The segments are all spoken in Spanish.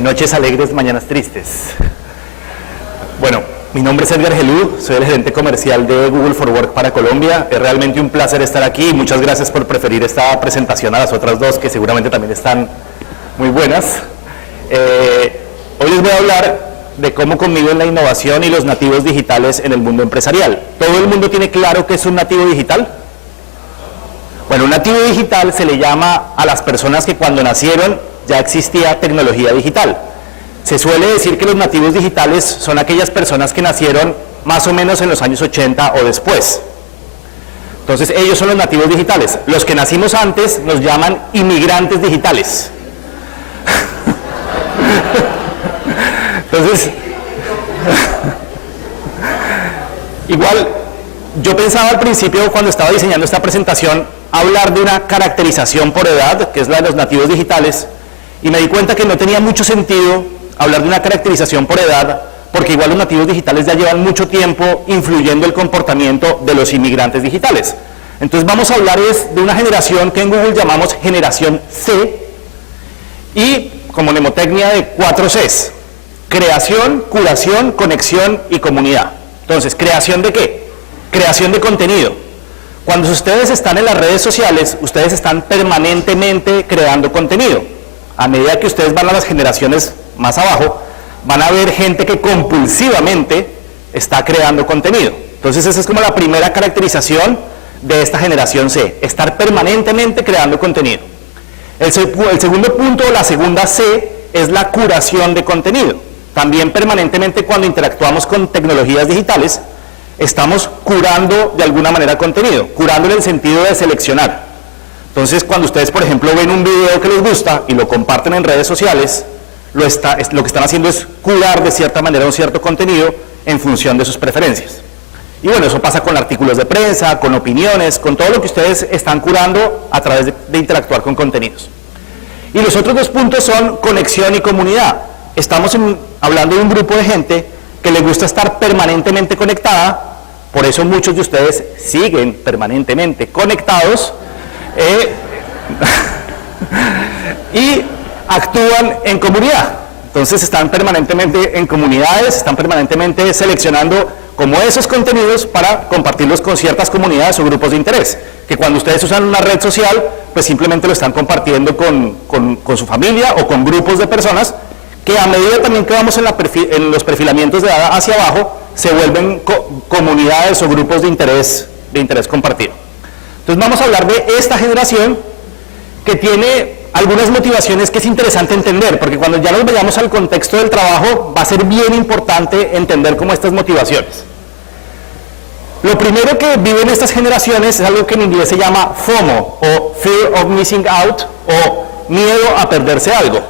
Noches alegres, mañanas tristes. Bueno, mi nombre es Edgar Gelú, soy el gerente comercial de Google for Work para Colombia. Es realmente un placer estar aquí y muchas gracias por preferir esta presentación a las otras dos, que seguramente también están muy buenas. Hoy les voy a hablar de cómo conviven la innovación y los nativos digitales en el mundo empresarial. ¿Todo el mundo tiene claro qué es un nativo digital? Bueno, un nativo digital se le llama a las personas que cuando nacieron ya existía tecnología digital. Se suele decir que los nativos digitales son aquellas personas que nacieron más o menos en los años 80 o después. Entonces ellos son los nativos digitales. Los que nacimos antes nos llaman inmigrantes digitales. Entonces, igual, yo pensaba al principio cuando estaba diseñando esta presentación hablar de una caracterización por edad, que es la de los nativos digitales, y me di cuenta que no tenía mucho sentido hablar de una caracterización por edad, porque igual los nativos digitales ya llevan mucho tiempo influyendo el comportamiento de los inmigrantes digitales. Entonces vamos a hablar de una generación que en Google llamamos generación C, y como mnemotecnia de 4 Cs: creación, curación, conexión y comunidad. Entonces, ¿creación de qué? Creación de contenido. Cuando ustedes están en las redes sociales, ustedes están permanentemente creando contenido. A medida que ustedes van a las generaciones más abajo, van a ver gente que compulsivamente está creando contenido. Entonces esa es como la primera caracterización de esta generación C, estar permanentemente creando contenido. El segundo punto, la segunda C, es la curación de contenido. También permanentemente cuando interactuamos con tecnologías digitales, estamos curando de alguna manera contenido, curando en el sentido de seleccionar. Entonces, cuando ustedes, por ejemplo, ven un video que les gusta y lo comparten en redes sociales, lo que están haciendo es curar de cierta manera un cierto contenido en función de sus preferencias. Y bueno, eso pasa con artículos de prensa, con opiniones, con todo lo que ustedes están curando a través de interactuar con contenidos. Y los otros dos puntos son conexión y comunidad. Estamos hablando de un grupo de gente que le gusta estar permanentemente conectada, por eso muchos de ustedes siguen permanentemente conectados, y actúan en comunidad. Entonces están permanentemente en comunidades, están permanentemente seleccionando como esos contenidos para compartirlos con ciertas comunidades o grupos de interés, que cuando ustedes usan una red social, pues simplemente lo están compartiendo con su familia o con grupos de personas que a medida también que vamos en los perfilamientos de edad hacia abajo, se vuelven comunidades o grupos de interés compartido. Entonces vamos a hablar de esta generación que tiene algunas motivaciones que es interesante entender, porque cuando ya nos vayamos al contexto del trabajo va a ser bien importante entender cómo estas motivaciones. Lo primero que viven estas generaciones es algo que en inglés se llama FOMO, o Fear of Missing Out, o miedo a perderse algo.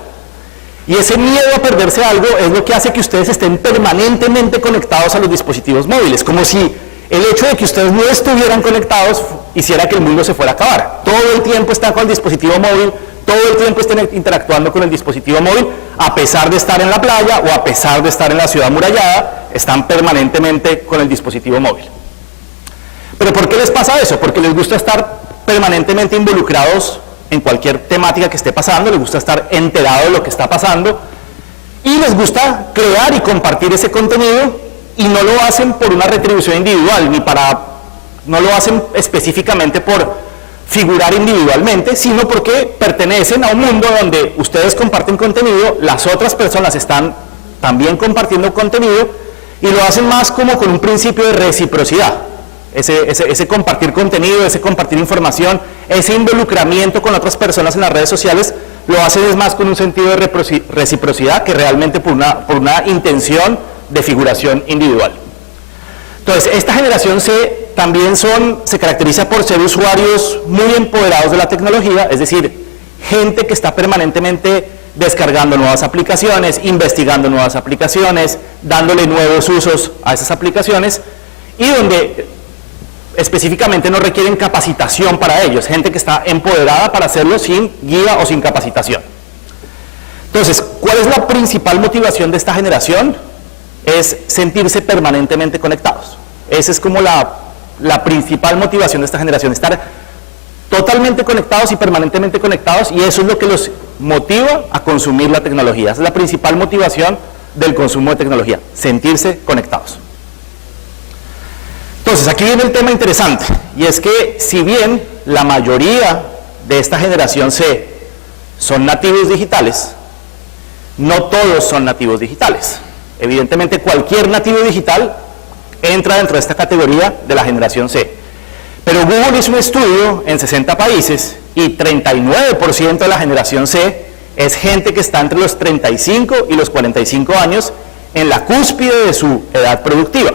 Y ese miedo a perderse algo es lo que hace que ustedes estén permanentemente conectados a los dispositivos móviles, como si el hecho de que ustedes no estuvieran conectados hiciera que el mundo se fuera a acabar. Todo el tiempo están con el dispositivo móvil, todo el tiempo están interactuando con el dispositivo móvil, a pesar de estar en la playa o a pesar de estar en la ciudad amurallada, están permanentemente con el dispositivo móvil. ¿Pero por qué les pasa eso? Porque les gusta estar permanentemente involucrados en cualquier temática que esté pasando, les gusta estar enterados de lo que está pasando y les gusta crear y compartir ese contenido. Y no lo hacen por una retribución individual, no lo hacen específicamente por figurar individualmente, sino porque pertenecen a un mundo donde ustedes comparten contenido, las otras personas están también compartiendo contenido, y lo hacen más como con un principio de reciprocidad. Ese compartir contenido, ese compartir información, ese involucramiento con otras personas en las redes sociales, lo hacen es más con un sentido de reciprocidad que realmente por una intención de figuración individual. Entonces, esta generación C también se caracteriza por ser usuarios muy empoderados de la tecnología, es decir, gente que está permanentemente descargando nuevas aplicaciones, investigando nuevas aplicaciones, dándole nuevos usos a esas aplicaciones, y donde específicamente no requieren capacitación para ellos, gente que está empoderada para hacerlo sin guía o sin capacitación. Entonces, ¿cuál es la principal motivación de esta generación? Es sentirse permanentemente conectados. Esa es como la principal motivación de esta generación, estar totalmente conectados y permanentemente conectados, y eso es lo que los motiva a consumir la tecnología. Esa es la principal motivación del consumo de tecnología, sentirse conectados. Entonces, aquí viene el tema interesante, y es que si bien la mayoría de esta generación C son nativos digitales, no todos son nativos digitales. Evidentemente, cualquier nativo digital entra dentro de esta categoría de la generación C. Pero Google hizo un estudio en 60 países y 39% de la generación C es gente que está entre los 35 y los 45 años en la cúspide de su edad productiva.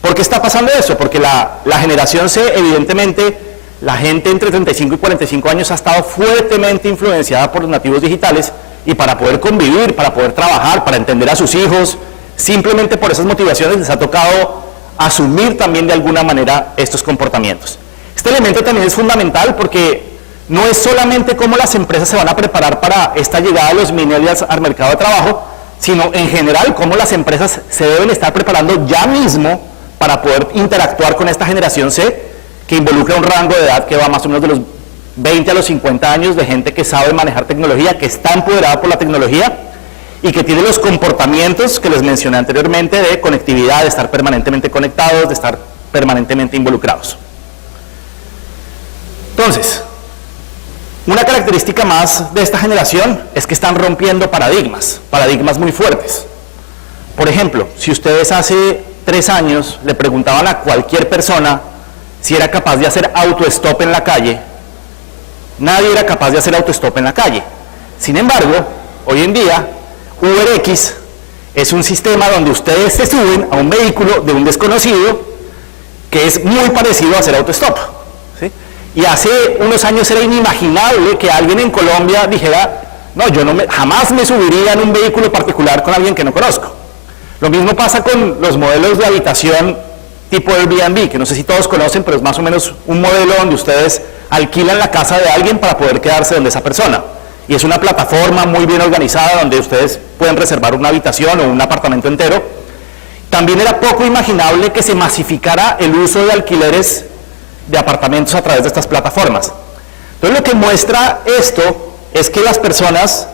¿Por qué está pasando eso? Porque la generación C, evidentemente, la gente entre 35 y 45 años ha estado fuertemente influenciada por los nativos digitales, y para poder convivir, para poder trabajar, para entender a sus hijos, simplemente por esas motivaciones les ha tocado asumir también de alguna manera estos comportamientos. Este elemento también es fundamental porque no es solamente cómo las empresas se van a preparar para esta llegada de los millennials al mercado de trabajo, sino en general cómo las empresas se deben estar preparando ya mismo para poder interactuar con esta generación C, que involucra un rango de edad que va más o menos de los 20 a los 50 años, de gente que sabe manejar tecnología, que está empoderada por la tecnología y que tiene los comportamientos que les mencioné anteriormente de conectividad, de estar permanentemente conectados, de estar permanentemente involucrados. Entonces, una característica más de esta generación es que están rompiendo paradigmas muy fuertes. Por ejemplo, si ustedes hace 3 años le preguntaban a cualquier persona si era capaz de hacer autostop en la calle, nadie era capaz de hacer autostop en la calle. Sin embargo, hoy en día, UberX es un sistema donde ustedes se suben a un vehículo de un desconocido que es muy parecido a hacer autostop, ¿sí? Y hace unos años era inimaginable que alguien en Colombia dijera, no, yo jamás me subiría en un vehículo particular con alguien que no conozco. Lo mismo pasa con los modelos de habitación tipo Airbnb, que no sé si todos conocen, pero es más o menos un modelo donde ustedes alquilan la casa de alguien para poder quedarse donde esa persona. Y es una plataforma muy bien organizada donde ustedes pueden reservar una habitación o un apartamento entero. También era poco imaginable que se masificara el uso de alquileres de apartamentos a través de estas plataformas. Entonces, lo que muestra esto es que las personas,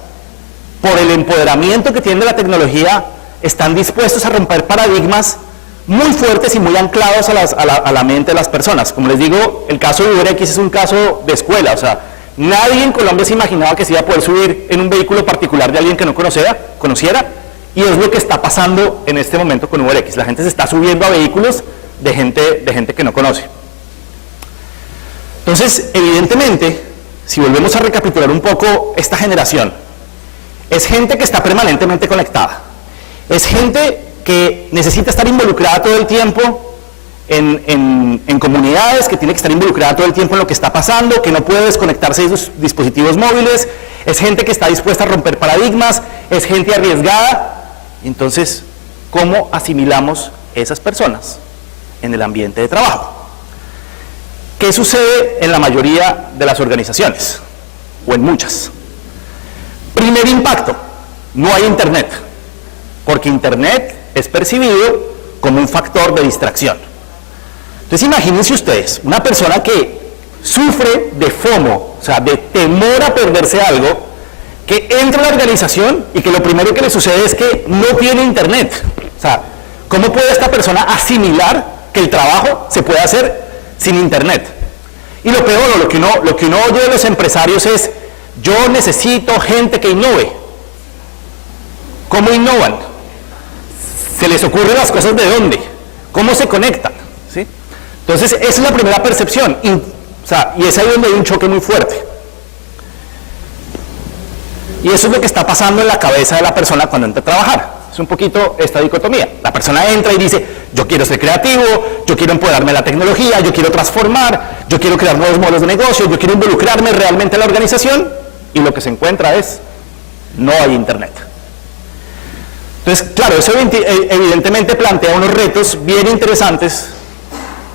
por el empoderamiento que tienen de la tecnología, están dispuestos a romper paradigmas muy fuertes y muy anclados a la mente de las personas. Como les digo, el caso de UberX es un caso de escuela, o sea, nadie en Colombia se imaginaba que se iba a poder subir en un vehículo particular de alguien que no conociera, y es lo que está pasando en este momento con UberX. La gente se está subiendo a vehículos de gente que no conoce. Entonces, evidentemente, si volvemos a recapitular un poco esta generación, es gente que está permanentemente conectada, es gente que necesita estar involucrada todo el tiempo en comunidades, que tiene que estar involucrada todo el tiempo en lo que está pasando, que no puede desconectarse de sus dispositivos móviles, es gente que está dispuesta a romper paradigmas, es gente arriesgada. Entonces, ¿cómo asimilamos esas personas en el ambiente de trabajo? ¿Qué sucede en la mayoría de las organizaciones? O en muchas. Primer impacto, no hay Internet, porque Internet es percibido como un factor de distracción. Entonces imagínense ustedes, una persona que sufre de FOMO, o sea, de temor a perderse algo, que entra a la organización y que lo primero que le sucede es que no tiene Internet. O sea, ¿cómo puede esta persona asimilar que el trabajo se puede hacer sin Internet? Y lo peor, lo que uno oye de los empresarios es, yo necesito gente que innove. ¿Cómo innovan? ¿Se les ocurren las cosas de dónde? ¿Cómo se conectan? ¿Sí? Entonces, esa es la primera percepción, y es ahí donde hay un choque muy fuerte. Y eso es lo que está pasando en la cabeza de la persona cuando entra a trabajar. Es un poquito esta dicotomía. La persona entra y dice, yo quiero ser creativo, yo quiero empoderarme de la tecnología, yo quiero transformar, yo quiero crear nuevos modelos de negocio, yo quiero involucrarme realmente en la organización, y lo que se encuentra es, no hay Internet. Entonces, claro, eso evidentemente plantea unos retos bien interesantes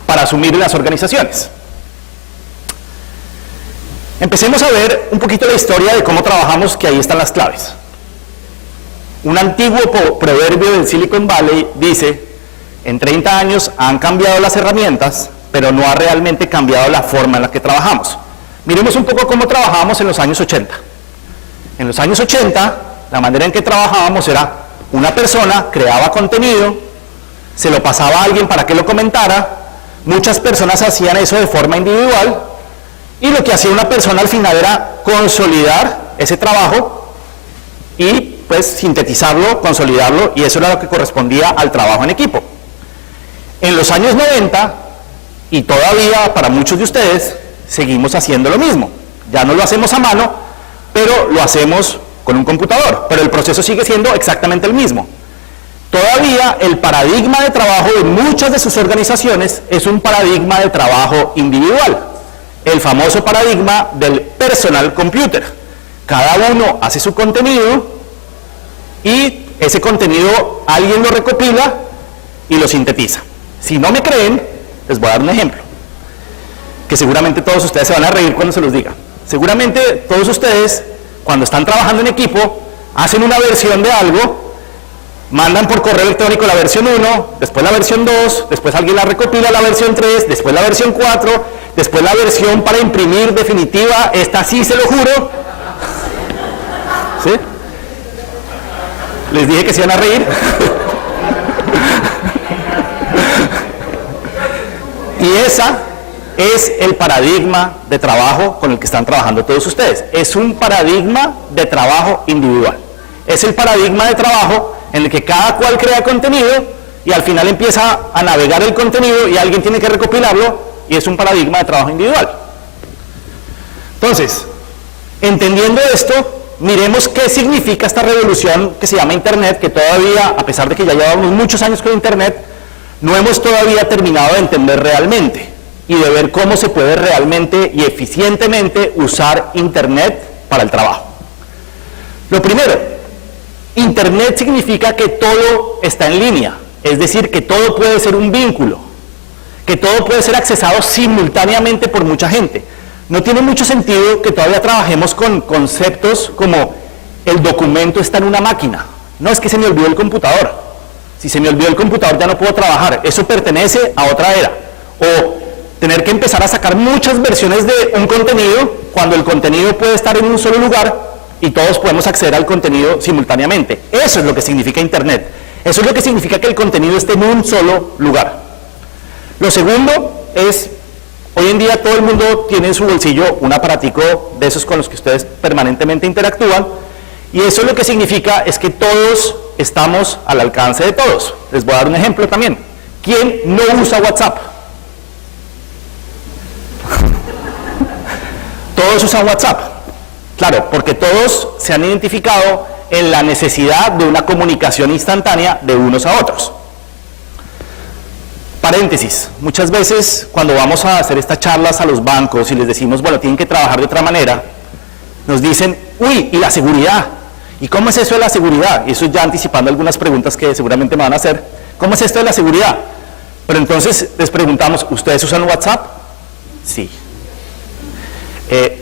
para asumir en las organizaciones. Empecemos a ver un poquito la historia de cómo trabajamos, que ahí están las claves. Un antiguo proverbio del Silicon Valley dice, en 30 años han cambiado las herramientas, pero no ha realmente cambiado la forma en la que trabajamos. Miremos un poco cómo trabajábamos en los años 80. En los años 80, la manera en que trabajábamos era una persona creaba contenido, se lo pasaba a alguien para que lo comentara, muchas personas hacían eso de forma individual, y lo que hacía una persona al final era consolidar ese trabajo y pues sintetizarlo, consolidarlo, y eso era lo que correspondía al trabajo en equipo. En los años 90, y todavía para muchos de ustedes, seguimos haciendo lo mismo. Ya no lo hacemos a mano, pero lo hacemos con un computador, pero el proceso sigue siendo exactamente el mismo. Todavía el paradigma de trabajo de muchas de sus organizaciones es un paradigma de trabajo individual, el famoso paradigma del personal computer. Cada uno hace su contenido y ese contenido alguien lo recopila y lo sintetiza. Si no me creen, les voy a dar un ejemplo, que seguramente todos ustedes se van a reír cuando se los diga. Seguramente todos ustedes, cuando están trabajando en equipo, hacen una versión de algo, mandan por correo electrónico la versión 1, después la versión 2, después alguien la recopila la versión 3, después la versión 4, después la versión para imprimir definitiva, esta sí se lo juro. ¿Sí? Les dije que se iban a reír. Y esa es el paradigma de trabajo con el que están trabajando todos ustedes. Es un paradigma de trabajo individual. Es el paradigma de trabajo en el que cada cual crea contenido y al final empieza a navegar el contenido y alguien tiene que recopilarlo, y es un paradigma de trabajo individual. Entonces, entendiendo esto, miremos qué significa esta revolución que se llama Internet, que todavía, a pesar de que ya llevamos muchos años con Internet, no hemos todavía terminado de entender realmente y de ver cómo se puede realmente y eficientemente usar Internet para el trabajo. Lo primero, Internet significa que todo está en línea, es decir, que todo puede ser un vínculo, que todo puede ser accesado simultáneamente por mucha gente. No tiene mucho sentido que todavía trabajemos con conceptos como el documento está en una máquina. No, es que se me olvidó el computador. Si se me olvidó el computador ya no puedo trabajar. Eso pertenece a otra era. O tener que empezar a sacar muchas versiones de un contenido cuando el contenido puede estar en un solo lugar y todos podemos acceder al contenido simultáneamente. Eso es lo que significa Internet. Eso es lo que significa que el contenido esté en un solo lugar. Lo segundo es, hoy en día todo el mundo tiene en su bolsillo un aparatico de esos con los que ustedes permanentemente interactúan, y eso lo que significa es que todos estamos al alcance de todos. Les voy a dar un ejemplo también. ¿Quién no usa WhatsApp? Todos usan WhatsApp. Claro, porque todos se han identificado en la necesidad de una comunicación instantánea de unos a otros. Paréntesis, muchas veces cuando vamos a hacer estas charlas a los bancos y les decimos, bueno, tienen que trabajar de otra manera, nos dicen, uy, ¿y la seguridad? ¿Y cómo es eso de la seguridad? Y eso ya anticipando algunas preguntas que seguramente me van a hacer. ¿Cómo es esto de la seguridad? Pero entonces les preguntamos, ¿ustedes usan WhatsApp? Sí.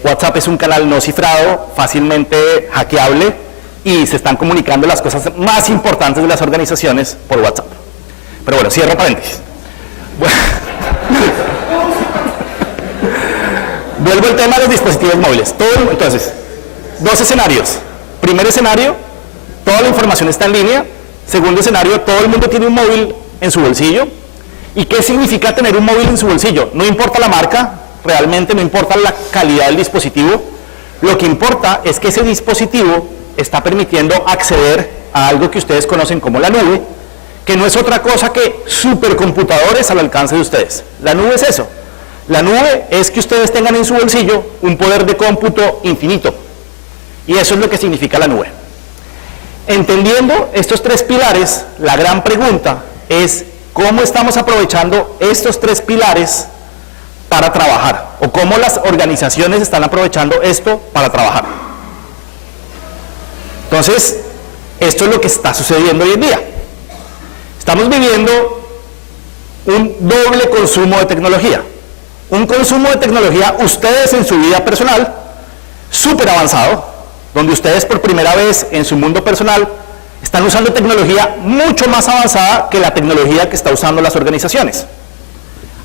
WhatsApp es un canal no cifrado, fácilmente hackeable, y se están comunicando las cosas más importantes de las organizaciones por WhatsApp. Pero bueno, cierro paréntesis. Vuelvo al tema de los dispositivos móviles. Entonces, dos escenarios. Primer escenario, toda la información está en línea. Segundo escenario, todo el mundo tiene un móvil en su bolsillo. ¿Y qué significa tener un móvil en su bolsillo? No importa la marca, realmente no importa la calidad del dispositivo. Lo que importa es que ese dispositivo está permitiendo acceder a algo que ustedes conocen como la nube, que no es otra cosa que supercomputadores al alcance de ustedes. La nube es eso. La nube es que ustedes tengan en su bolsillo un poder de cómputo infinito. Y eso es lo que significa la nube. Entendiendo estos tres pilares, la gran pregunta es cómo estamos aprovechando estos tres pilares para trabajar, o cómo las organizaciones están aprovechando esto para trabajar. Entonces, esto es lo que está sucediendo hoy en día. Estamos viviendo un doble consumo de tecnología. Un consumo de tecnología, ustedes en su vida personal, súper avanzado, donde ustedes por primera vez en su mundo personal están usando tecnología mucho más avanzada que la tecnología que están usando las organizaciones.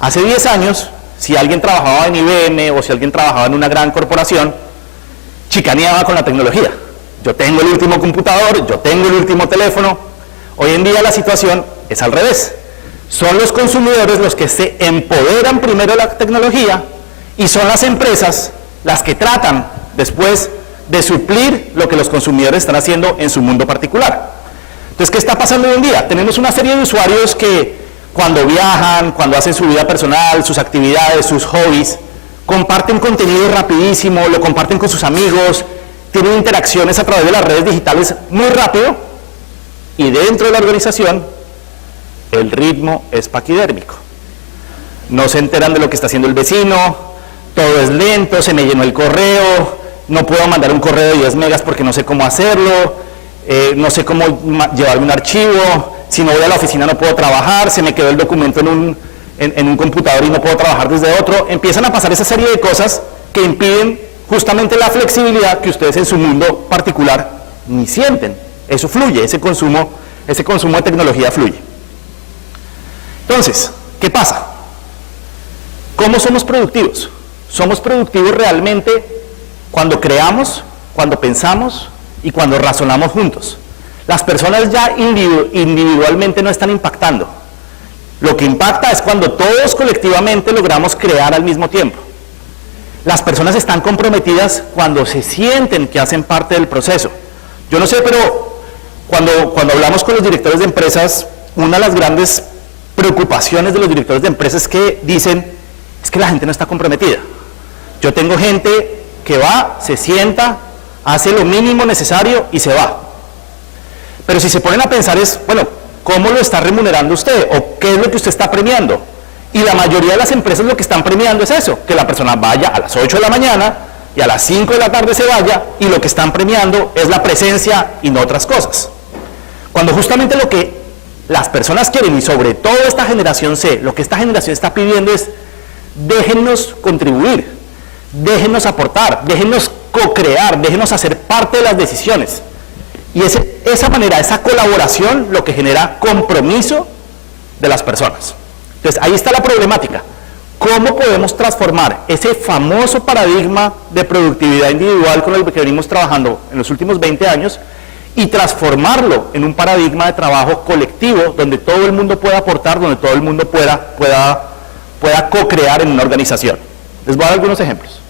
Hace 10 años, si alguien trabajaba en IBM o si alguien trabajaba en una gran corporación, chicaneaba con la tecnología. Yo tengo el último computador, yo tengo el último teléfono. Hoy en día la situación es al revés. Son los consumidores los que se empoderan primero de la tecnología y son las empresas las que tratan después de suplir lo que los consumidores están haciendo en su mundo particular. Entonces, ¿qué está pasando hoy en día? Tenemos una serie de usuarios que cuando viajan, cuando hacen su vida personal, sus actividades, sus hobbies, comparten contenido rapidísimo, lo comparten con sus amigos, tienen interacciones a través de las redes digitales muy rápido, y dentro de la organización el ritmo es paquidérmico. No se enteran de lo que está haciendo el vecino, todo es lento, se me llenó el correo, no puedo mandar un correo de 10 megas porque no sé cómo hacerlo, no sé cómo llevarme un archivo, si no voy a la oficina no puedo trabajar, se me quedó el documento en un computador y no puedo trabajar desde otro. Empiezan a pasar esa serie de cosas que impiden justamente la flexibilidad que ustedes en su mundo particular ni sienten. Eso fluye, ese consumo de tecnología fluye. Entonces, ¿qué pasa? ¿Cómo somos productivos? Somos productivos realmente cuando creamos, cuando pensamos y cuando razonamos juntos. Las personas ya individualmente no están impactando. Lo que impacta es cuando todos colectivamente logramos crear al mismo tiempo. Las personas están comprometidas cuando se sienten que hacen parte del proceso. Yo no sé, pero cuando hablamos con los directores de empresas, una de las grandes preocupaciones de los directores de empresas es que dicen, es que la gente no está comprometida. Yo tengo gente que va, se sienta, hace lo mínimo necesario y se va. Pero si se ponen a pensar es, bueno, ¿cómo lo está remunerando usted? ¿O qué es lo que usted está premiando? Y la mayoría de las empresas lo que están premiando es eso, que la persona vaya a las 8 de la mañana y a las 5 de la tarde se vaya, y lo que están premiando es la presencia y no otras cosas. Cuando justamente lo que las personas quieren, y sobre todo esta generación C, lo que esta generación está pidiendo es, déjennos contribuir, déjennos aportar, déjennos co-crear, déjennos hacer parte de las decisiones. Y esa manera, esa colaboración, lo que genera compromiso de las personas. Entonces, ahí está la problemática. ¿Cómo podemos transformar ese famoso paradigma de productividad individual con el que venimos trabajando en los últimos 20 años y transformarlo en un paradigma de trabajo colectivo donde todo el mundo pueda aportar, donde todo el mundo pueda co-crear en una organización? Les voy a dar algunos ejemplos.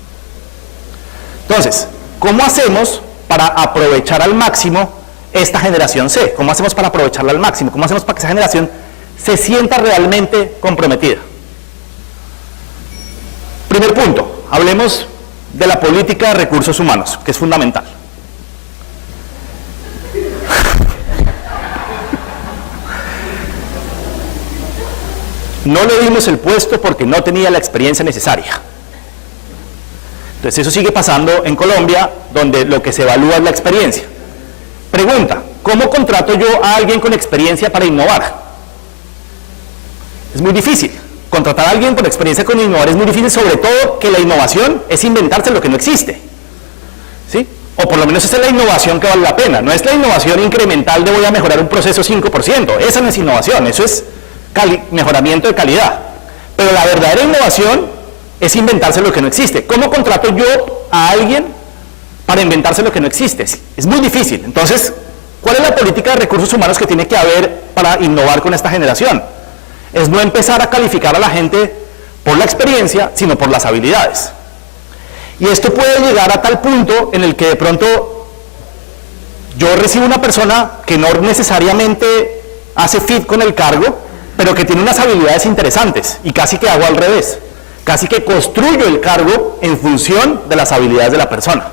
Entonces, ¿cómo hacemos para aprovechar al máximo esta generación C? ¿Cómo hacemos para aprovecharla al máximo? ¿Cómo hacemos para que esa generación se sienta realmente comprometida? Primer punto, hablemos de la política de recursos humanos, que es fundamental. No le dimos el puesto porque no tenía la experiencia necesaria. Entonces eso sigue pasando en Colombia, donde lo que se evalúa es la experiencia. Pregunta, ¿cómo contrato yo a alguien con experiencia para innovar? Es muy difícil. Contratar a alguien con experiencia con innovar es muy difícil, sobre todo que la innovación es inventarse lo que no existe. ¿Sí? O por lo menos esa es la innovación que vale la pena. No es la innovación incremental de voy a mejorar un proceso 5%. Esa no es innovación, eso es mejoramiento de calidad. Pero la verdadera innovación es inventarse lo que no existe. ¿Cómo contrato yo a alguien para inventarse lo que no existe? Es muy difícil. Entonces, ¿cuál es la política de recursos humanos que tiene que haber para innovar con esta generación? Es no empezar a calificar a la gente por la experiencia, sino por las habilidades. Y esto puede llegar a tal punto en el que de pronto yo recibo una persona que no necesariamente hace fit con el cargo, pero que tiene unas habilidades interesantes, y casi que hago al revés. Casi que construyo el cargo en función de las habilidades de la persona.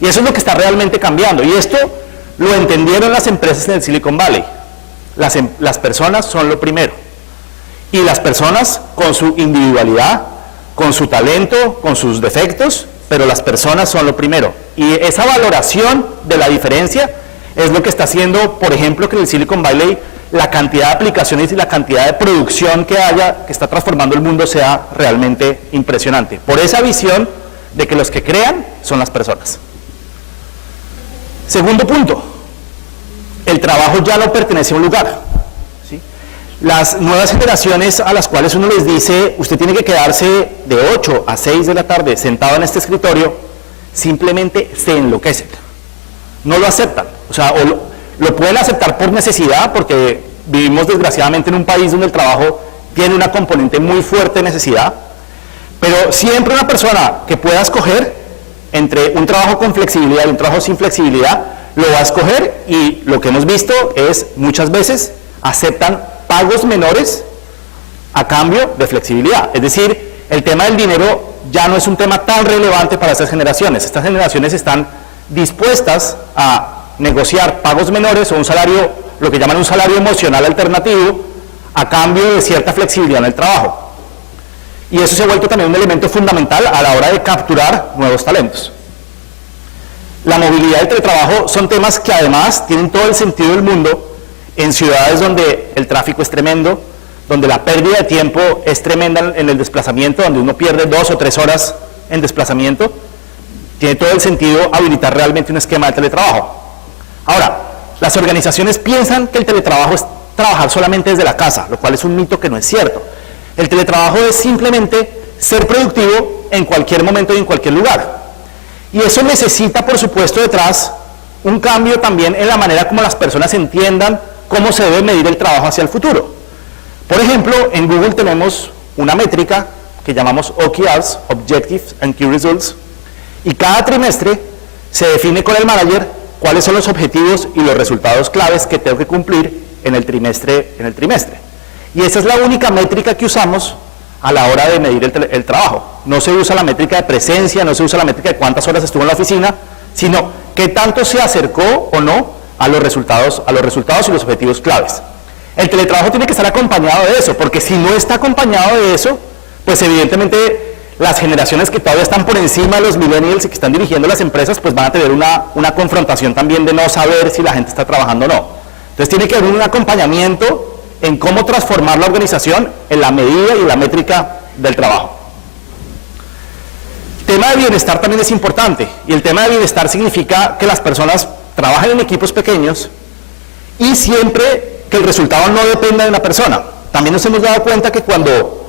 Y eso es lo que está realmente cambiando. Y esto lo entendieron las empresas en el Silicon Valley. Las personas son lo primero. Y las personas con su individualidad, con su talento, con sus defectos, pero las personas son lo primero. Y esa valoración de la diferencia es lo que está haciendo, por ejemplo, que en el Silicon Valley la cantidad de aplicaciones y la cantidad de producción que haya, que está transformando el mundo, sea realmente impresionante. Por esa visión de que los que crean son las personas. Segundo punto, el trabajo ya no pertenece a un lugar. ¿Sí? Las nuevas generaciones a las cuales uno les dice, usted tiene que quedarse de 8 a 6 de la tarde sentado en este escritorio, simplemente se enloquecen. no lo aceptan. O sea, lo pueden aceptar por necesidad, porque vivimos desgraciadamente en un país donde el trabajo tiene una componente muy fuerte de necesidad, pero siempre una persona que pueda escoger entre un trabajo con flexibilidad y un trabajo sin flexibilidad, lo va a escoger, y lo que hemos visto es muchas veces aceptan pagos menores a cambio de flexibilidad. Es decir, el tema del dinero ya no es un tema tan relevante para estas generaciones. Estas generaciones están dispuestas a negociar pagos menores o un salario, lo que llaman un salario emocional alternativo, a cambio de cierta flexibilidad en el trabajo. Y eso se ha vuelto también un elemento fundamental a la hora de capturar nuevos talentos. La movilidad y el teletrabajo son temas que además tienen todo el sentido del mundo en ciudades donde el tráfico es tremendo, donde la pérdida de tiempo es tremenda en el desplazamiento, donde uno pierde 2 o 3 horas en desplazamiento. Tiene todo el sentido habilitar realmente un esquema de teletrabajo. Ahora, las organizaciones piensan que el teletrabajo es trabajar solamente desde la casa, lo cual es un mito que no es cierto. El teletrabajo es simplemente ser productivo en cualquier momento y en cualquier lugar. Y eso necesita, por supuesto, detrás un cambio también en la manera como las personas entiendan cómo se debe medir el trabajo hacia el futuro. Por ejemplo, en Google tenemos una métrica que llamamos OKRs, Objectives and Key Results, y cada trimestre se define con el manager cuáles son los objetivos y los resultados claves que tengo que cumplir en el trimestre. Y esa es la única métrica que usamos a la hora de medir el trabajo. No se usa la métrica de presencia, no se usa la métrica de cuántas horas estuvo en la oficina, sino qué tanto se acercó o no a los resultados y los objetivos claves. El teletrabajo tiene que estar acompañado de eso, porque si no está acompañado de eso, pues evidentemente las generaciones que todavía están por encima de los millennials y que están dirigiendo las empresas, pues van a tener una confrontación también de no saber si la gente está trabajando o no. Entonces tiene que haber un acompañamiento en cómo transformar la organización en la medida y la métrica del trabajo. El tema de bienestar también es importante, y el tema de bienestar significa que las personas trabajen en equipos pequeños y siempre que el resultado no dependa de una persona. También nos hemos dado cuenta que cuando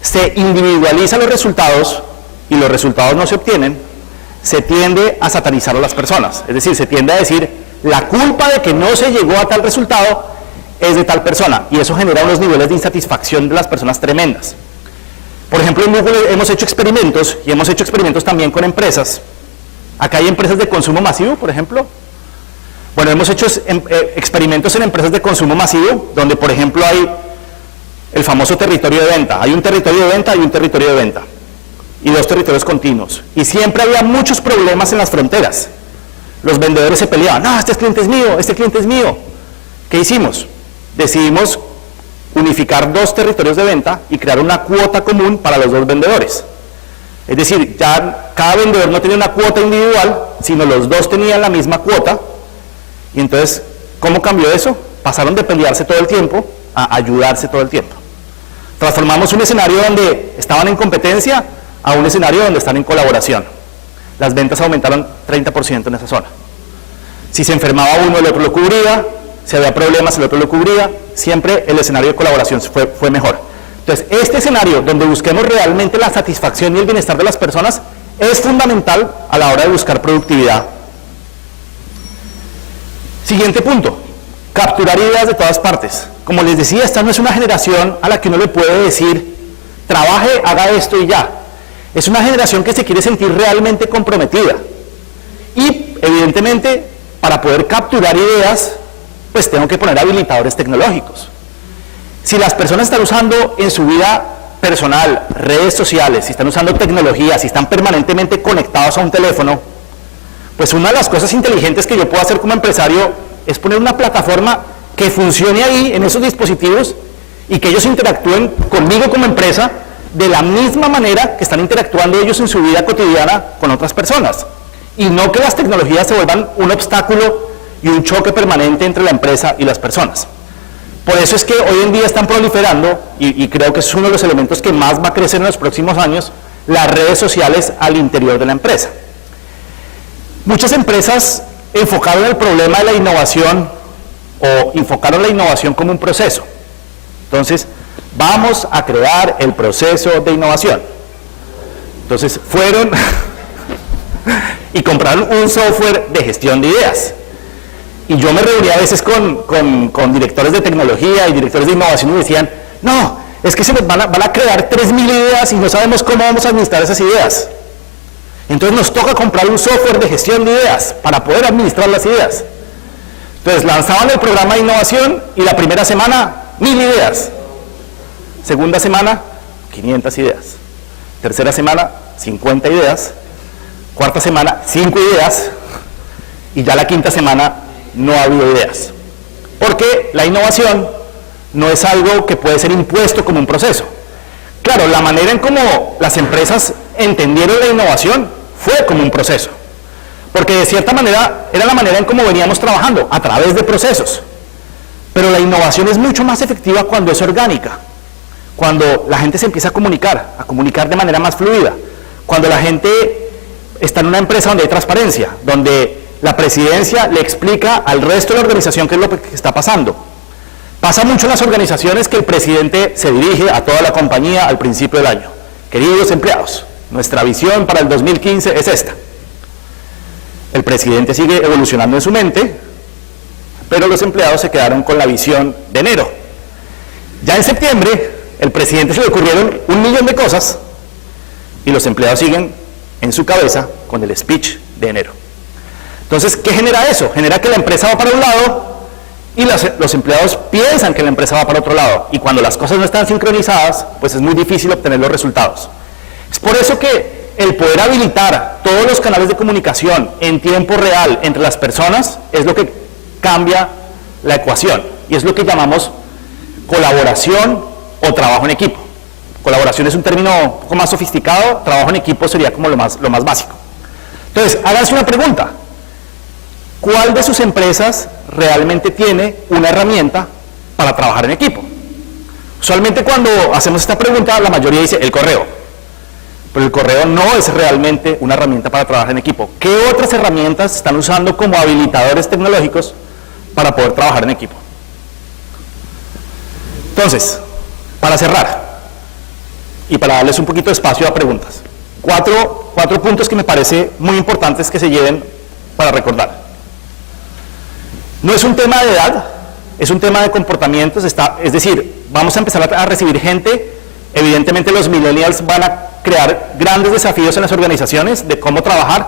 se individualizan los resultados y los resultados no se obtienen, se tiende a satanizar a las personas. Es decir, se tiende a decir, la culpa de que no se llegó a tal resultado es de tal persona, y eso genera unos niveles de insatisfacción de las personas tremendas. Por ejemplo, en Google hemos hecho experimentos, y hemos hecho experimentos también con empresas. Acá hay empresas de consumo masivo, por ejemplo. Bueno, hemos hecho experimentos en empresas de consumo masivo, donde por ejemplo hay el famoso territorio de venta. Hay un territorio de venta y un territorio de venta, y 2 territorios continuos. Y siempre había muchos problemas en las fronteras. Los vendedores se peleaban, no, este cliente es mío, este cliente es mío. ¿Qué hicimos? Decidimos unificar 2 territorios de venta y crear una cuota común para los 2 vendedores. Es decir, ya cada vendedor no tenía una cuota individual, sino los 2 tenían la misma cuota. Y entonces, ¿cómo cambió eso? Pasaron de pelearse todo el tiempo a ayudarse todo el tiempo. Transformamos un escenario donde estaban en competencia a un escenario donde están en colaboración. Las ventas aumentaron 30% en esa zona. Si se enfermaba uno, el otro lo cubría. Si había problemas, el otro lo cubría. Siempre el escenario de colaboración fue mejor. Entonces, este escenario donde busquemos realmente la satisfacción y el bienestar de las personas es fundamental a la hora de buscar productividad. Siguiente punto, capturar ideas de todas partes. Como les decía, esta no es una generación a la que uno le puede decir, trabaje, haga esto y ya. Es una generación que se quiere sentir realmente comprometida. Y, evidentemente, para poder capturar ideas, pues tengo que poner habilitadores tecnológicos. Si las personas están usando en su vida personal redes sociales, si están usando tecnología, si están permanentemente conectados a un teléfono, pues una de las cosas inteligentes que yo puedo hacer como empresario es poner una plataforma que funcione ahí en esos dispositivos y que ellos interactúen conmigo como empresa de la misma manera que están interactuando ellos en su vida cotidiana con otras personas, y no que las tecnologías se vuelvan un obstáculo y un choque permanente entre la empresa y las personas. Por eso es que hoy en día están proliferando, y creo que es uno de los elementos que más va a crecer en los próximos años, las redes sociales al interior de la empresa. Muchas empresas enfocaron el problema de la innovación o enfocaron la innovación como un proceso. Entonces, vamos a crear el proceso de innovación. Entonces, fueron y compraron un software de gestión de ideas. Y yo me reuní a veces con directores de tecnología y directores de innovación y me decían, no, es que se nos van a crear 3.000 ideas y no sabemos cómo vamos a administrar esas ideas. Entonces nos toca comprar un software de gestión de ideas para poder administrar las ideas. Entonces lanzaban el programa de innovación y la primera semana, 1.000 ideas. Segunda semana, 500 ideas. Tercera semana, 50 ideas. Cuarta semana, 5 ideas. Y ya la quinta semana, no ha habido ideas. Porque la innovación no es algo que puede ser impuesto como un proceso. Claro, la manera en cómo las empresas entendieron la innovación fue como un proceso. Porque de cierta manera era la manera en cómo veníamos trabajando, a través de procesos. Pero la innovación es mucho más efectiva cuando es orgánica. Cuando la gente se empieza a comunicar de manera más fluida. Cuando la gente está en una empresa donde hay transparencia, donde la presidencia le explica al resto de la organización qué es lo que está pasando. Pasa mucho en las organizaciones que el presidente se dirige a toda la compañía al principio del año. Queridos empleados, nuestra visión para el 2015 es esta. El presidente sigue evolucionando en su mente, pero los empleados se quedaron con la visión de enero. Ya en septiembre, el presidente se le ocurrieron 1.000.000 de cosas y los empleados siguen en su cabeza con el speech de enero. Entonces, ¿qué genera eso? Genera que la empresa va para un lado y los empleados piensan que la empresa va para otro lado. Y cuando las cosas no están sincronizadas, pues es muy difícil obtener los resultados. Es por eso que el poder habilitar todos los canales de comunicación en tiempo real entre las personas es lo que cambia la ecuación. Y es lo que llamamos colaboración o trabajo en equipo. Colaboración es un término un poco más sofisticado, trabajo en equipo sería como lo más básico. Entonces, háganse una pregunta. ¿Cuál de sus empresas realmente tiene una herramienta para trabajar en equipo? Usualmente cuando hacemos esta pregunta, la mayoría dice el correo. Pero el correo no es realmente una herramienta para trabajar en equipo. ¿Qué otras herramientas están usando como habilitadores tecnológicos para poder trabajar en equipo? Entonces, para cerrar, y para darles un poquito de espacio a preguntas, cuatro puntos que me parece muy importantes que se lleven para recordar. No es un tema de edad, es un tema de comportamientos, es decir, vamos a empezar a recibir gente, evidentemente los millennials van a crear grandes desafíos en las organizaciones de cómo trabajar,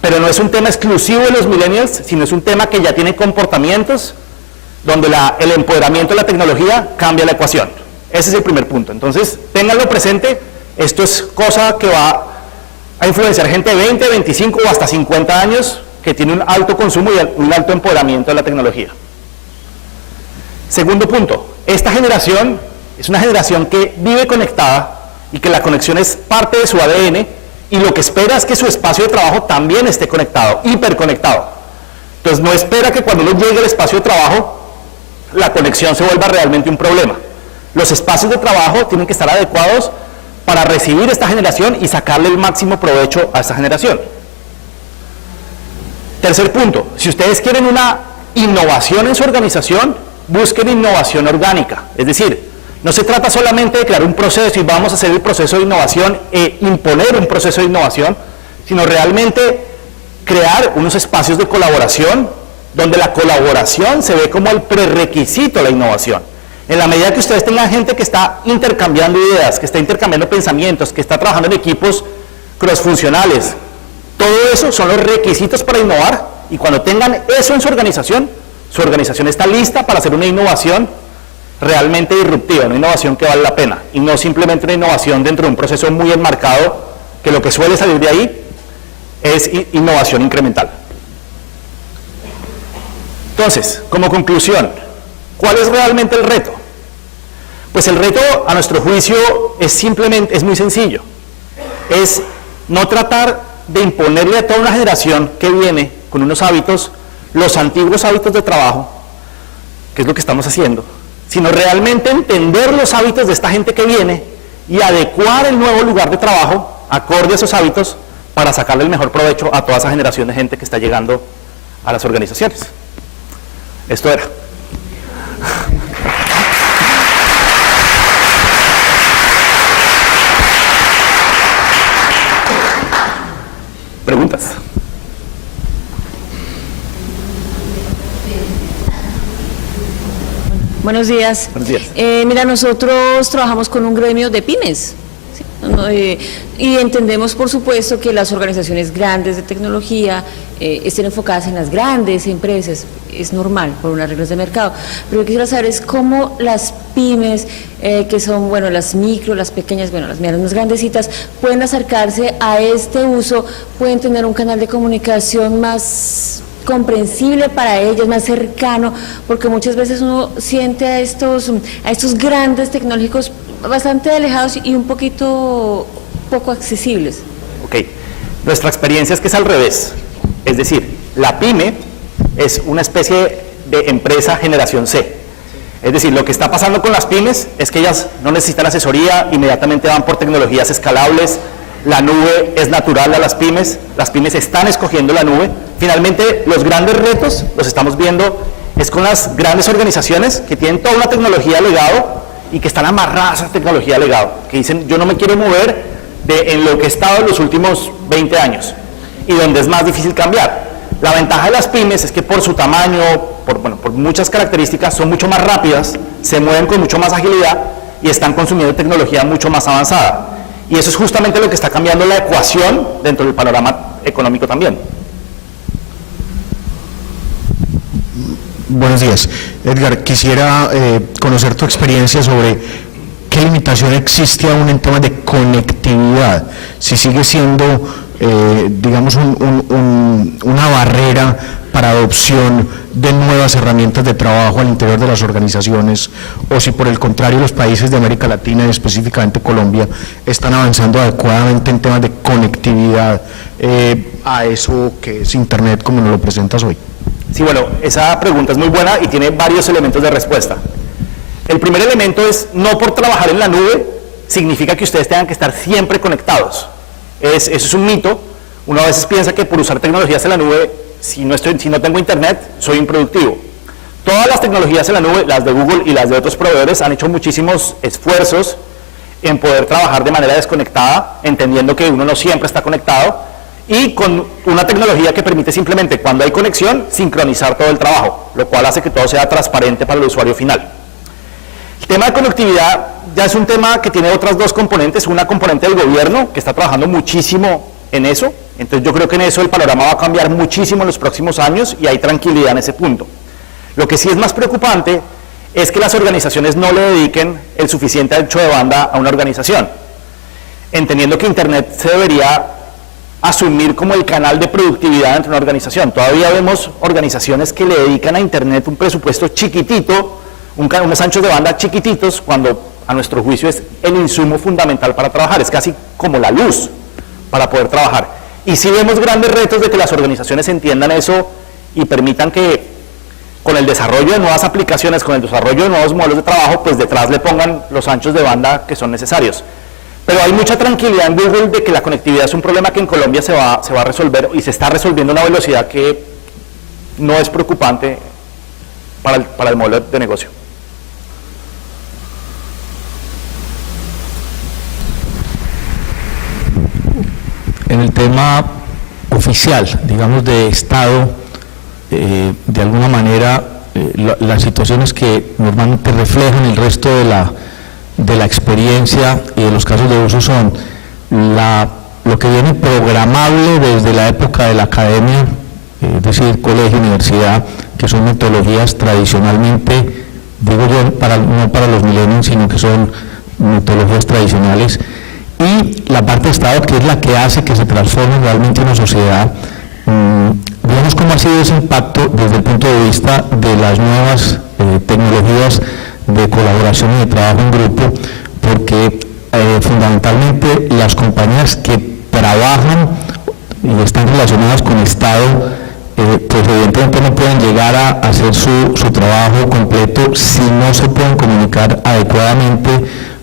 pero no es un tema exclusivo de los millennials, sino es un tema que ya tiene comportamientos donde el empoderamiento de la tecnología cambia la ecuación. Ese es el primer punto. Entonces, ténganlo presente, esto es cosa que va a influenciar gente de 20, 25 o hasta 50 años que tiene un alto consumo y un alto empoderamiento de la tecnología. Segundo punto, esta generación es una generación que vive conectada y que la conexión es parte de su ADN y lo que espera es que su espacio de trabajo también esté conectado, hiperconectado. Entonces no espera que cuando uno llegue al espacio de trabajo la conexión se vuelva realmente un problema. Los espacios de trabajo tienen que estar adecuados para recibir esta generación y sacarle el máximo provecho a esta generación. Tercer punto, si ustedes quieren una innovación en su organización, busquen innovación orgánica. Es decir, no se trata solamente de crear un proceso y vamos a hacer el proceso de innovación e imponer un proceso de innovación, sino realmente crear unos espacios de colaboración donde la colaboración se ve como el prerequisito de la innovación. En la medida que ustedes tengan gente que está intercambiando ideas, que está intercambiando pensamientos, que está trabajando en equipos crossfuncionales, todo eso son los requisitos para innovar y cuando tengan eso en su organización está lista para hacer una innovación realmente disruptiva, una innovación que vale la pena y no simplemente una innovación dentro de un proceso muy enmarcado que lo que suele salir de ahí es innovación incremental. Entonces, como conclusión, ¿cuál es realmente el reto? Pues el reto, a nuestro juicio, es muy sencillo. Es no tratar de imponerle a toda una generación que viene con unos hábitos, los antiguos hábitos de trabajo, que es lo que estamos haciendo, sino realmente entender los hábitos de esta gente que viene y adecuar el nuevo lugar de trabajo acorde a esos hábitos para sacarle el mejor provecho a toda esa generación de gente que está llegando a las organizaciones. Esto era. ¿Preguntas? Buenos días. Buenos días. Mira, nosotros trabajamos con un gremio de pymes. ¿Sí? Y entendemos, por supuesto, que las organizaciones grandes de tecnología estén enfocadas en las grandes empresas, es normal, por unas reglas de mercado, pero yo quisiera saber es cómo las pymes, que son, bueno, las micro, las pequeñas, bueno, las medianas, más grandecitas, pueden acercarse a este uso, pueden tener un canal de comunicación más comprensible para ellos, más cercano, porque muchas veces uno siente a estos grandes tecnológicos bastante alejados y un poco accesibles. Ok, nuestra experiencia es que es al revés, es decir, la pyme es una especie de empresa generación C, es decir, lo que está pasando con las pymes es que ellas no necesitan asesoría, inmediatamente van por tecnologías escalables, la nube es natural a las pymes están escogiendo la nube. Finalmente, los grandes retos los estamos viendo es con las grandes organizaciones que tienen toda una tecnología legado y que están amarradas a esa tecnología legado, que dicen, yo no me quiero mover en lo que he estado en los últimos 20 años, y donde es más difícil cambiar. La ventaja de las pymes es que por su tamaño, por muchas características, son mucho más rápidas, se mueven con mucho más agilidad y están consumiendo tecnología mucho más avanzada. Y eso es justamente lo que está cambiando la ecuación dentro del panorama económico también. Buenos días. Edgar, quisiera conocer tu experiencia sobre qué limitación existe aún en temas de conectividad, si sigue siendo, digamos, una barrera para adopción de nuevas herramientas de trabajo al interior de las organizaciones, o si por el contrario los países de América Latina y específicamente Colombia están avanzando adecuadamente en temas de conectividad a eso que es Internet como nos lo presentas hoy. Sí, bueno, esa pregunta es muy buena y tiene varios elementos de respuesta. El primer elemento es, no por trabajar en la nube significa que ustedes tengan que estar siempre conectados. Eso es un mito. Uno a veces piensa que por usar tecnologías en la nube, si no tengo internet, soy improductivo. Todas las tecnologías en la nube, las de Google y las de otros proveedores, han hecho muchísimos esfuerzos en poder trabajar de manera desconectada, entendiendo que uno no siempre está conectado, y con una tecnología que permite simplemente, cuando hay conexión, sincronizar todo el trabajo, lo cual hace que todo sea transparente para el usuario final. El tema de conectividad ya es un tema que tiene otras dos componentes, una componente del gobierno, que está trabajando muchísimo en eso, entonces yo creo que en eso el panorama va a cambiar muchísimo en los próximos años y hay tranquilidad en ese punto. Lo que sí es más preocupante es que las organizaciones no le dediquen el suficiente ancho de banda a una organización, entendiendo que Internet se debería asumir como el canal de productividad dentro de una organización. Todavía vemos organizaciones que le dedican a Internet un presupuesto chiquitito, unos anchos de banda chiquititos, cuando a nuestro juicio es el insumo fundamental para trabajar, es casi como la luz para poder trabajar. Y sí vemos grandes retos de que las organizaciones entiendan eso y permitan que con el desarrollo de nuevas aplicaciones, con el desarrollo de nuevos modelos de trabajo, pues detrás le pongan los anchos de banda que son necesarios. Pero hay mucha tranquilidad en Google de que la conectividad es un problema que en Colombia se va a resolver y se está resolviendo a una velocidad que no es preocupante para el modelo de negocio. En el tema oficial, digamos, de Estado, de alguna manera, las situaciones que normalmente reflejan el resto de la experiencia y de los casos de uso son lo que viene programable desde la época de la academia, es decir, colegio, universidad, que son metodologías tradicionalmente, digo yo, no para los millennials, sino que son metodologías tradicionales, y la parte de Estado, que es la que hace que se transforme realmente en una sociedad. Vemos cómo ha sido ese impacto desde el punto de vista de las nuevas tecnologías de colaboración y de trabajo en grupo, porque fundamentalmente las compañías que trabajan y están relacionadas con Estado, pues evidentemente no pueden llegar a hacer su trabajo completo si no se pueden comunicar adecuadamente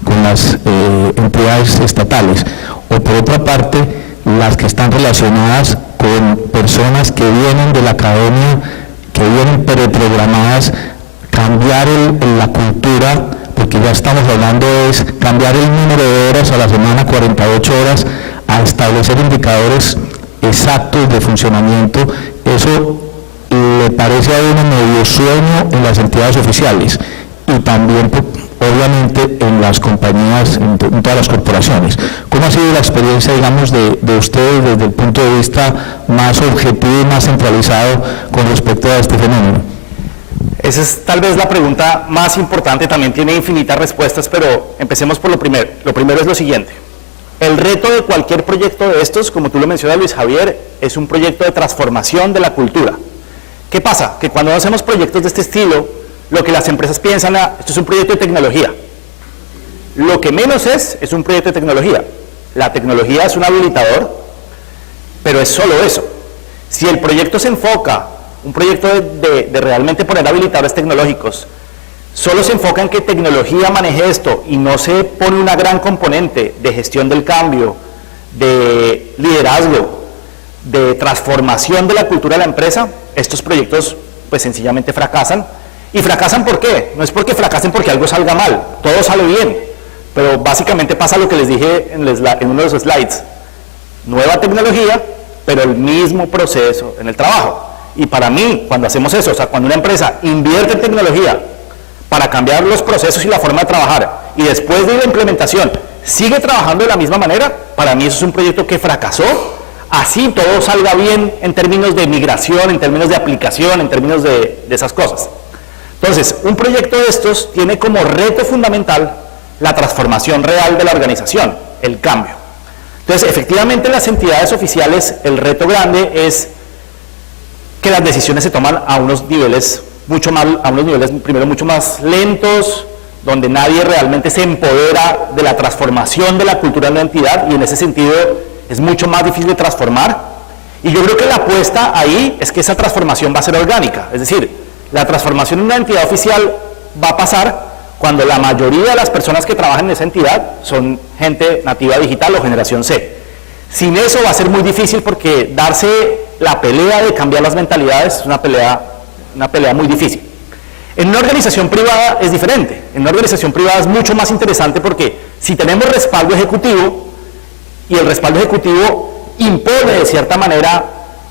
con las entidades estatales, o por otra parte las que están relacionadas con personas que vienen de la academia, que vienen preprogramadas, cambiar la cultura, porque ya estamos hablando es cambiar el número de horas a la semana, 48 horas, a establecer indicadores exactos de funcionamiento. Eso le parece a uno medio sueño en las entidades oficiales, y también, obviamente, en las compañías, en todas las corporaciones. ¿Cómo ha sido la experiencia, digamos, de ustedes desde el punto de vista más objetivo y más centralizado con respecto a este fenómeno? Esa es tal vez la pregunta más importante, también tiene infinitas respuestas, pero empecemos por lo primero. Lo primero es lo siguiente. El reto de cualquier proyecto de estos, como tú lo mencionas, Luis Javier, es un proyecto de transformación de la cultura. ¿Qué pasa? Que cuando hacemos proyectos de este estilo, lo que las empresas piensan, esto es un proyecto de tecnología. Lo que menos es un proyecto de tecnología. La tecnología es un habilitador, pero es solo eso. Si el proyecto se enfoca, un proyecto de realmente poner habilitadores tecnológicos, solo se enfoca en que tecnología maneje esto y no se pone una gran componente de gestión del cambio, de liderazgo, de transformación de la cultura de la empresa, estos proyectos pues sencillamente fracasan. ¿Y fracasan por qué? No es porque fracasen porque algo salga mal, todo sale bien, pero básicamente pasa lo que les dije en uno de los slides. Nueva tecnología, pero el mismo proceso en el trabajo. Y para mí, cuando hacemos eso, o sea, cuando una empresa invierte en tecnología para cambiar los procesos y la forma de trabajar, y después de la implementación sigue trabajando de la misma manera, para mí eso es un proyecto que fracasó, así todo salga bien en términos de migración, en términos de aplicación, en términos de esas cosas. Entonces, un proyecto de estos tiene como reto fundamental la transformación real de la organización, el cambio. Entonces, efectivamente, en las entidades oficiales, el reto grande es que las decisiones se toman a unos niveles primero mucho más lentos, donde nadie realmente se empodera de la transformación de la cultura de una entidad, y en ese sentido es mucho más difícil de transformar. Y yo creo que la apuesta ahí es que esa transformación va a ser orgánica, es decir, la transformación en una entidad oficial va a pasar cuando la mayoría de las personas que trabajan en esa entidad son gente nativa digital o generación C. Sin eso va a ser muy difícil, porque darse la pelea de cambiar las mentalidades es una pelea muy difícil. En una organización privada es diferente. En una organización privada es mucho más interesante, porque si tenemos respaldo ejecutivo, y el respaldo ejecutivo impone de cierta manera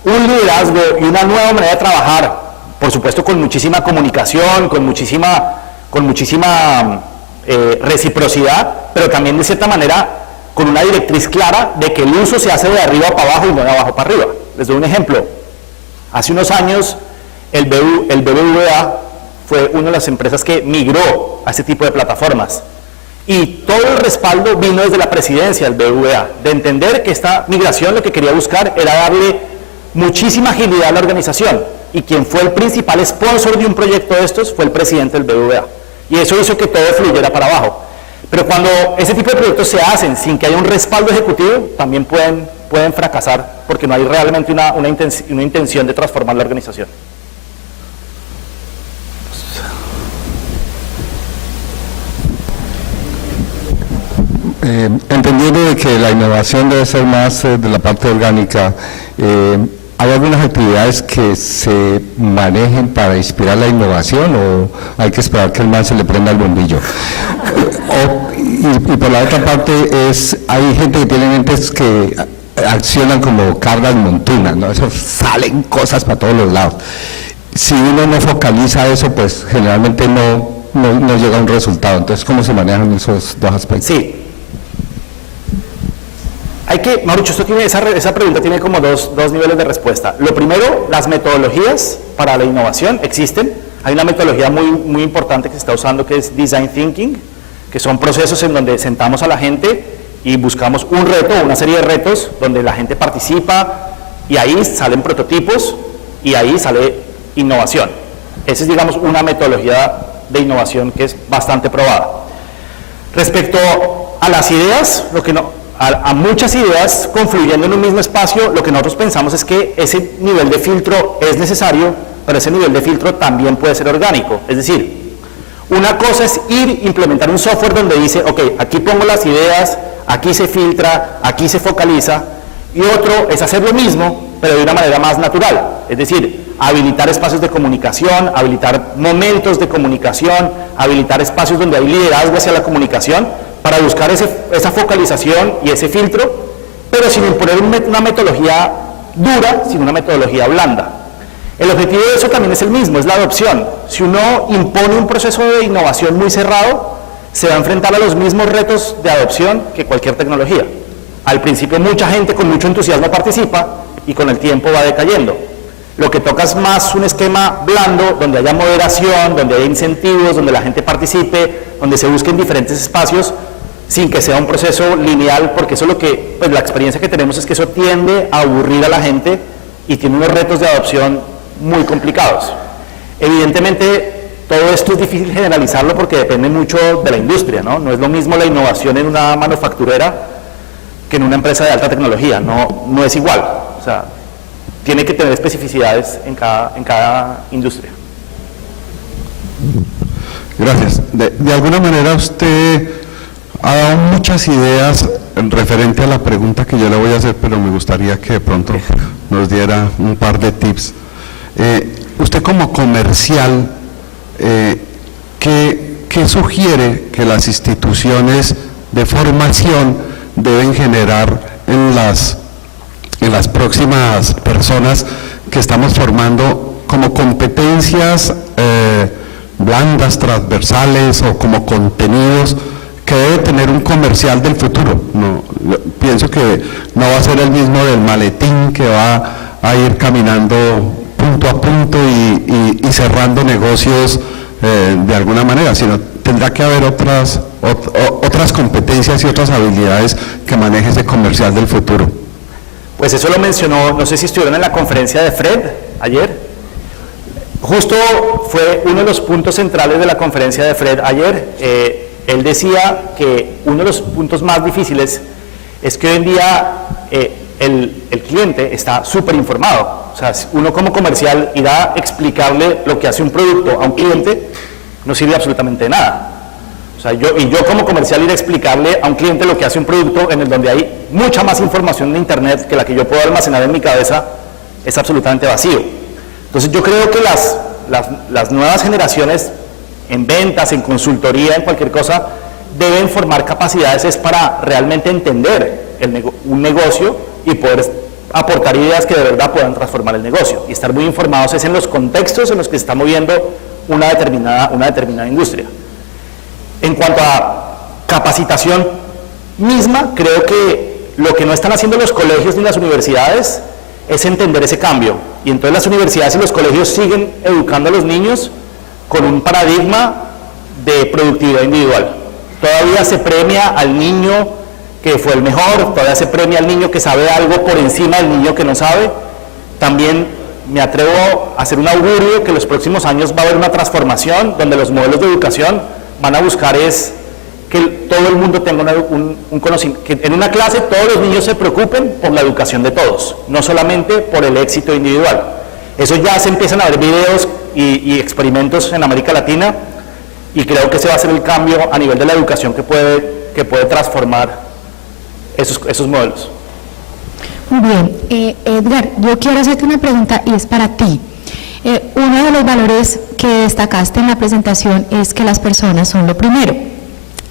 un liderazgo y una nueva manera de trabajar, por supuesto con muchísima comunicación, con muchísima reciprocidad, pero también de cierta manera con una directriz clara de que el uso se hace de arriba para abajo y no de abajo para arriba. Les doy un ejemplo. Hace unos años el BBVA fue una de las empresas que migró a este tipo de plataformas, y todo el respaldo vino desde la presidencia del BBVA, de entender que esta migración lo que quería buscar era darle muchísima agilidad a la organización, y quien fue el principal sponsor de un proyecto de estos fue el presidente del BBVA, y eso hizo que todo fluyera para abajo. Pero cuando ese tipo de proyectos se hacen sin que haya un respaldo ejecutivo, también pueden fracasar, porque no hay realmente una intención de transformar la organización. Entendiendo de que la innovación debe ser más de la parte orgánica, ¿hay algunas actividades que se manejen para inspirar la innovación, o hay que esperar que el man se le prenda el bombillo? Y por la otra parte hay gente que tiene mentes que accionan como cargas montunas, ¿no? Eso, salen cosas para todos los lados. Si uno no focaliza eso, pues generalmente no llega a un resultado. Entonces, ¿cómo se manejan esos dos aspectos? Sí. Mauricio, esa pregunta tiene como dos niveles de respuesta. Lo primero, las metodologías para la innovación existen. Hay una metodología muy importante que se está usando, que es Design Thinking, que son procesos en donde sentamos a la gente y buscamos un reto, una serie de retos, donde la gente participa, y ahí salen prototipos, y ahí sale innovación. Esa es, digamos, una metodología de innovación que es bastante probada. Respecto a las ideas, a muchas ideas confluyendo en un mismo espacio, lo que nosotros pensamos es que ese nivel de filtro es necesario, pero ese nivel de filtro también puede ser orgánico. Es decir, una cosa es implementar un software donde dice, ok, aquí pongo las ideas, aquí se filtra, aquí se focaliza, y otro es hacer lo mismo, pero de una manera más natural. Es decir, habilitar espacios de comunicación, habilitar momentos de comunicación, habilitar espacios donde hay liderazgo hacia la comunicación, para buscar esa focalización y ese filtro, pero sin imponer una metodología dura, sino una metodología blanda. El objetivo de eso también es el mismo, es la adopción. Si uno impone un proceso de innovación muy cerrado, se va a enfrentar a los mismos retos de adopción que cualquier tecnología. Al principio mucha gente con mucho entusiasmo participa y con el tiempo va decayendo. Lo que toca es más un esquema blando, donde haya moderación, donde haya incentivos, donde la gente participe, donde se busquen diferentes espacios, sin que sea un proceso lineal, porque eso es lo que, pues la experiencia que tenemos es que eso tiende a aburrir a la gente y tiene unos retos de adopción muy complicados. Evidentemente, todo esto es difícil generalizarlo porque depende mucho de la industria, ¿no? No es lo mismo la innovación en una manufacturera que en una empresa de alta tecnología, no es igual. O sea, tiene que tener especificidades en cada industria. Gracias. De alguna manera usted ha dado muchas ideas referente a la pregunta que yo le voy a hacer, pero me gustaría que de pronto nos diera un par de tips. Usted como comercial, ¿qué sugiere que las instituciones de formación deben generar en las próximas personas que estamos formando como competencias blandas, transversales o como contenidos que debe tener un comercial del futuro? Pienso que no va a ser el mismo del maletín que va a ir caminando punto a punto y cerrando negocios de alguna manera, sino tendrá que haber otras competencias y otras habilidades que maneje ese comercial del futuro. Pues eso lo mencionó, no sé si estuvieron en la conferencia de Fred ayer. Justo fue uno de los puntos centrales de la conferencia de Fred ayer. Él decía que uno de los puntos más difíciles es que hoy en día el cliente está súper informado. O sea, uno como comercial ir a explicarle lo que hace un producto a un cliente no sirve absolutamente de nada. O sea, yo como comercial ir a explicarle a un cliente lo que hace un producto en el donde hay mucha más información en internet que la que yo puedo almacenar en mi cabeza es absolutamente vacío. Entonces yo creo que las nuevas generaciones en ventas, en consultoría, en cualquier cosa, deben formar capacidades para realmente entender un negocio y poder aportar ideas que de verdad puedan transformar el negocio. Y estar muy informados es en los contextos en los que se está moviendo una determinada industria. En cuanto a capacitación misma, creo que lo que no están haciendo los colegios ni las universidades es entender ese cambio. Y entonces las universidades y los colegios siguen educando a los niños con un paradigma de productividad individual. Todavía se premia al niño que fue el mejor, todavía se premia al niño que sabe algo por encima del niño que no sabe. También me atrevo a hacer un augurio que en los próximos años va a haber una transformación donde los modelos de educación van a buscar es que todo el mundo tenga un conocimiento, que en una clase todos los niños se preocupen por la educación de todos, no solamente por el éxito individual. Eso ya se empiezan a ver videos y experimentos en América Latina, y creo que ese va a ser el cambio a nivel de la educación que puede transformar esos modelos. Muy bien, Edgar, yo quiero hacerte una pregunta y es para ti. Uno de los valores que destacaste en la presentación es que las personas son lo primero.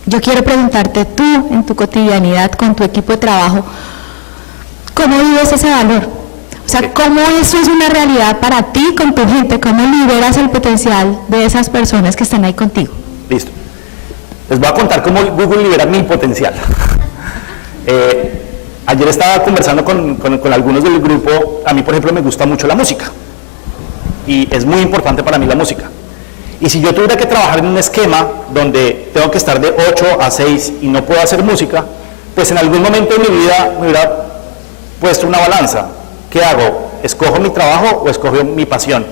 Yo quiero preguntarte tú, en tu cotidianidad, con tu equipo de trabajo, ¿cómo vives ese valor? O sea, ¿cómo eso es una realidad para ti, con tu gente? ¿Cómo liberas el potencial de esas personas que están ahí contigo? Listo. Les voy a contar cómo Google libera mi potencial. Ayer estaba conversando con algunos del grupo. A mí, por ejemplo, me gusta mucho la música. Y es muy importante para mí la música. Y si yo tuviera que trabajar en un esquema donde tengo que estar de 8 a 6 y no puedo hacer música, pues en algún momento de mi vida me hubiera puesto una balanza. ¿Qué hago? ¿Escojo mi trabajo o escojo mi pasión?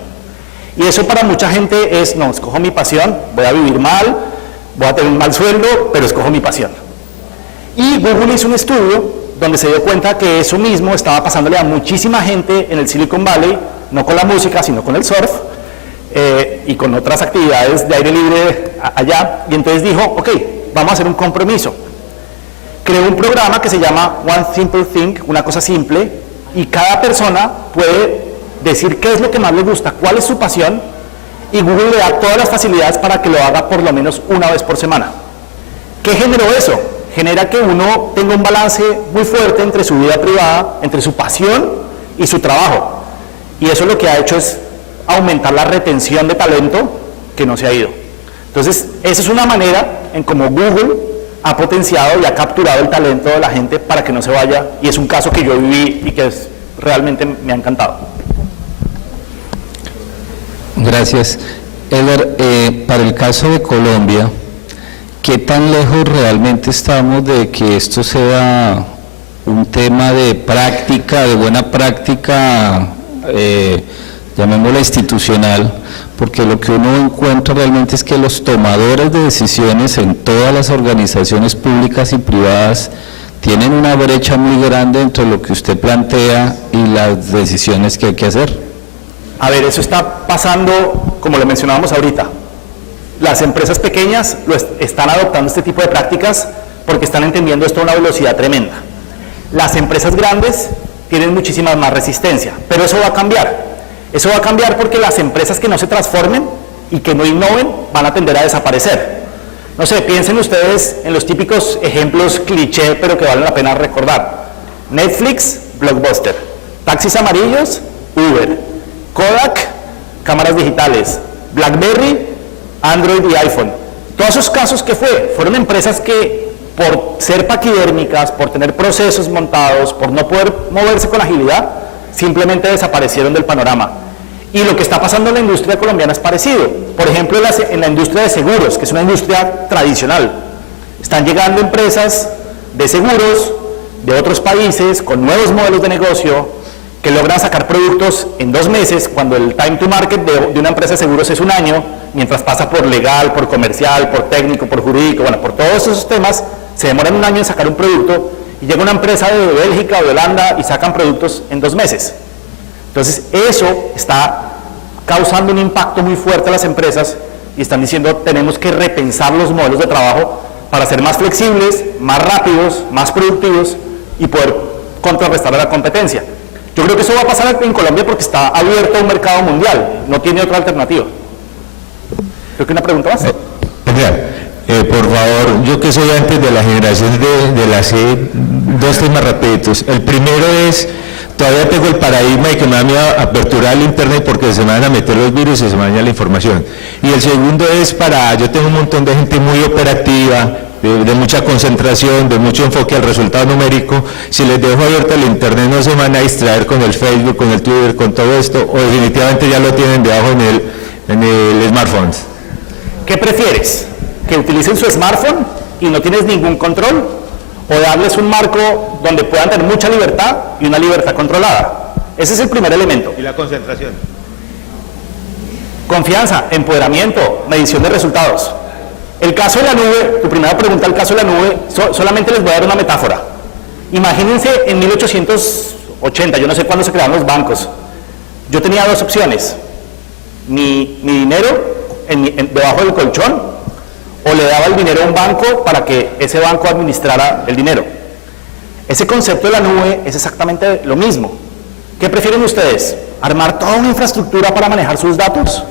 Y eso para mucha gente es, no, escojo mi pasión, voy a vivir mal, voy a tener un mal sueldo, pero escojo mi pasión. Y Google hizo un estudio donde se dio cuenta que eso mismo estaba pasándole a muchísima gente en el Silicon Valley, no con la música, sino con el surf, y con otras actividades de aire libre allá. Y entonces dijo, ok, vamos a hacer un compromiso. Creó un programa que se llama One Simple Thing, una cosa simple, y cada persona puede decir qué es lo que más le gusta, cuál es su pasión, y Google le da todas las facilidades para que lo haga por lo menos una vez por semana. ¿Qué generó eso? Genera que uno tenga un balance muy fuerte entre su vida privada, entre su pasión y su trabajo. Y eso lo que ha hecho es aumentar la retención de talento que no se ha ido. Entonces, esa es una manera en cómo Google ha potenciado y ha capturado el talento de la gente para que no se vaya, y es un caso que yo viví y que realmente me ha encantado. Gracias. Edgar, para el caso de Colombia, ¿qué tan lejos realmente estamos de que esto sea un tema de práctica, de buena práctica, llamémosla institucional? Porque lo que uno encuentra realmente es que los tomadores de decisiones en todas las organizaciones públicas y privadas tienen una brecha muy grande entre lo que usted plantea y las decisiones que hay que hacer. A ver, eso está pasando, como lo mencionábamos ahorita. Las empresas pequeñas están adoptando este tipo de prácticas porque están entendiendo esto a una velocidad tremenda. Las empresas grandes tienen muchísima más resistencia, pero eso va a cambiar. Eso va a cambiar porque las empresas que no se transformen y que no innoven van a tender a desaparecer. No sé, piensen ustedes en los típicos ejemplos cliché, pero que valen la pena recordar. Netflix, Blockbuster. Taxis amarillos, Uber. Kodak, cámaras digitales. BlackBerry, Android y iPhone. Todos esos casos que fueron empresas que por ser paquidérmicas, por tener procesos montados, por no poder moverse con agilidad, simplemente desaparecieron del panorama. Y lo que está pasando en la industria colombiana es parecido. Por ejemplo, en la industria de seguros, que es una industria tradicional. Están llegando empresas de seguros de otros países con nuevos modelos de negocio que logran sacar productos en 2 meses, cuando el time to market de una empresa de seguros es 1 año, mientras pasa por legal, por comercial, por técnico, por jurídico, bueno, por todos esos temas, se demoran 1 año en sacar un producto, y llega una empresa de Bélgica o de Holanda y sacan productos en 2 meses. Entonces, eso está causando un impacto muy fuerte a las empresas y están diciendo, tenemos que repensar los modelos de trabajo para ser más flexibles, más rápidos, más productivos y poder contrarrestar a la competencia. Yo creo que eso va a pasar en Colombia porque está abierto a un mercado mundial, no tiene otra alternativa. Creo que una pregunta más. Por favor, yo que soy antes de la generación de la C, 2 temas rapiditos. El primero es, todavía tengo el paradigma de que me da miedo aperturar el internet porque se me van a meter los virus y se me daña la información. Y el segundo es yo tengo un montón de gente muy operativa, de mucha concentración, de mucho enfoque al resultado numérico. Si les dejo abierto el internet no se van a distraer con el Facebook, con el Twitter, con todo esto, o definitivamente ya lo tienen debajo en el smartphone. ¿Qué prefieres? ¿Que utilicen su smartphone y no tienes ningún control? ¿O darles un marco donde puedan tener mucha libertad y una libertad controlada? Ese es el primer elemento. ¿Y la concentración? Confianza, empoderamiento, medición de resultados. El caso de la nube, tu primera pregunta, el caso de la nube, solamente les voy a dar una metáfora. Imagínense en 1880, yo no sé cuándo se crearon los bancos. Yo tenía 2 opciones. Mi dinero debajo del colchón, o le daba el dinero a un banco para que ese banco administrara el dinero. Ese concepto de la nube es exactamente lo mismo. ¿Qué prefieren ustedes? ¿Armar toda una infraestructura para manejar sus datos?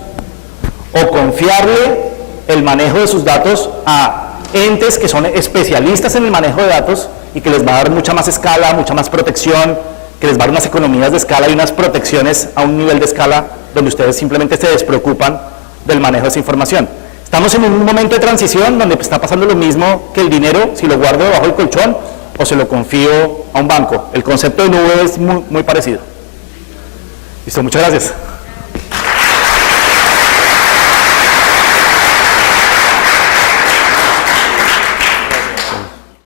¿O confiarle el manejo de sus datos a entes que son especialistas en el manejo de datos y que les va a dar mucha más escala, mucha más protección, que les va a dar unas economías de escala y unas protecciones a un nivel de escala donde ustedes simplemente se despreocupan del manejo de esa información? Estamos en un momento de transición donde está pasando lo mismo que el dinero, si lo guardo debajo del colchón o se lo confío a un banco. El concepto de nube es muy parecido. Listo, muchas gracias.